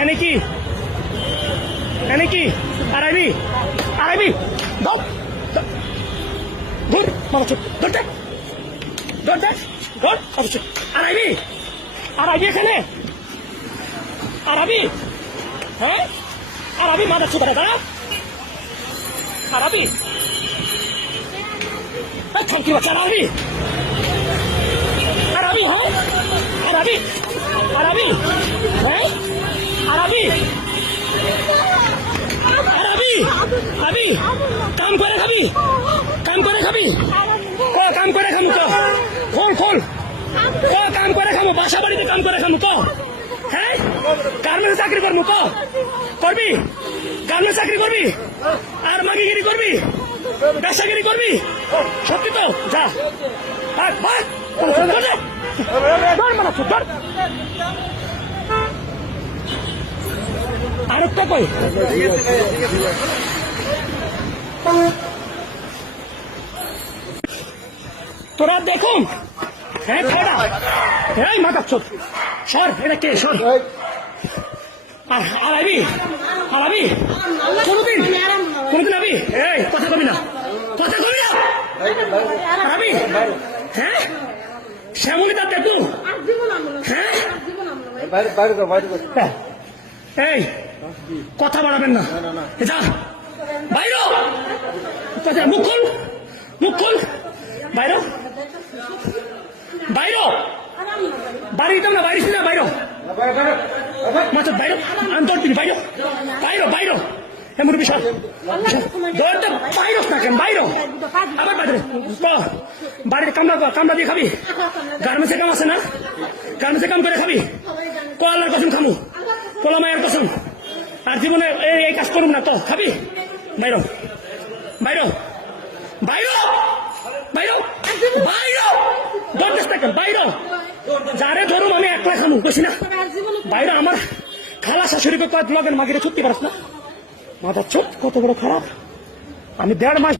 এনে কি এনে কি আড়াইবি আড়াইবি দাও। ধর মামা চুপ ধরতে ধরতে ধর অবশ্যই আড়াইবি আড়াইবি এখানে আরবি হ্যাঁ আরবি মাদার চুপ দাঁড়া আরবি থ্যাংক ইউ বাচ্চা আরবি আরবি আরবি কাম করে খাবি? কাম করে খাবি? ক কাম করে খামু তো। খোল খোল। ক কাম করে খামু বাসা বাড়িতে কাম করে খামু তো। হ্যাঁ? গার্মেন্টস চাকরি করব তো। করবি? গার্মেন্টস চাকরি করবি? আর মাগিগিরি করবি? ব্যবসাগিরি করবি? সত্যি তো? যা। আরেকটা কই? তোরা দেখুন। হ্যাঁ খোড়া এই মাথা চোখ সর এটা কে? সর। আর আর আবি আর আবি। কোনদিন কোনদিন আবি। এই কথা কবি না। কথা কবি না। আবি হ্যাঁ? শ্যামলি তার দেখু হ্যাঁ হ্যাঁ। এই কথা বাড়াবেন না। যা। বাইর! মুখ খোল! বাইর! বাইর! বাড়ি দিতাম না বাইরে না বাইর! বাইরে! বাইরে দৌড় দিবি বাইর! বাইর বাইর! এমন বিষয় দৌড়তে বাইর না কেন, বাইর! আবার বাইরে! বাড়ির কামড়া কামড়া দিয়ে খাবি? গার্মেন্টসে কাম আছে না? গার্মেন্টসে কাম করে খাবি? ক আল্লাহর কসম খামু। পোলা মায়ের কসম। আর জীবনে এই কাজ করুম না, তো, খাবি? বাইর। বাইরো। বাইরো। বাইরো। বাইরো। দৌড়তে থাকেন বাইরো। যারে ধরুন আমি একলা খামু বেশি না? বাইরে, আমার খালা শাশুড়িকে কয়েক লগেন মাগিরে ছুটতে পারস না? মাথা চোখ কত বড় খারাপ। আমি দেড় মাস